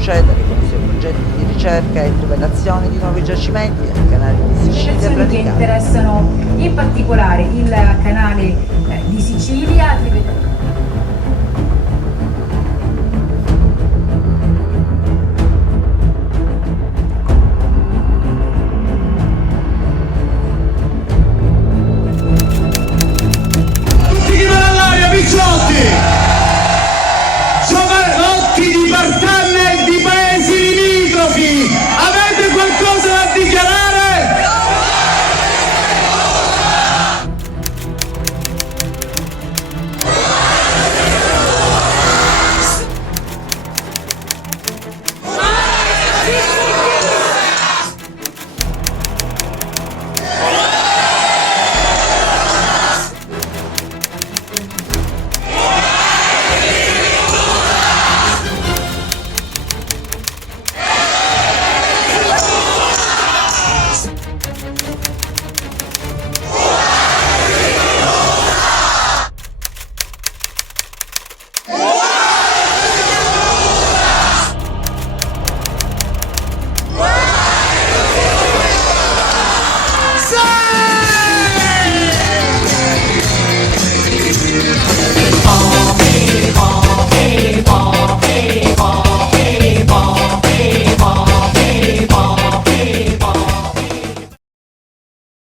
procedere con i suoi progetti di ricerca e trivellazione di nuovi giacimenti ai canali di Sicilia e Trivellazioni che Praticante. interessano in particolare il canale di Sicilia,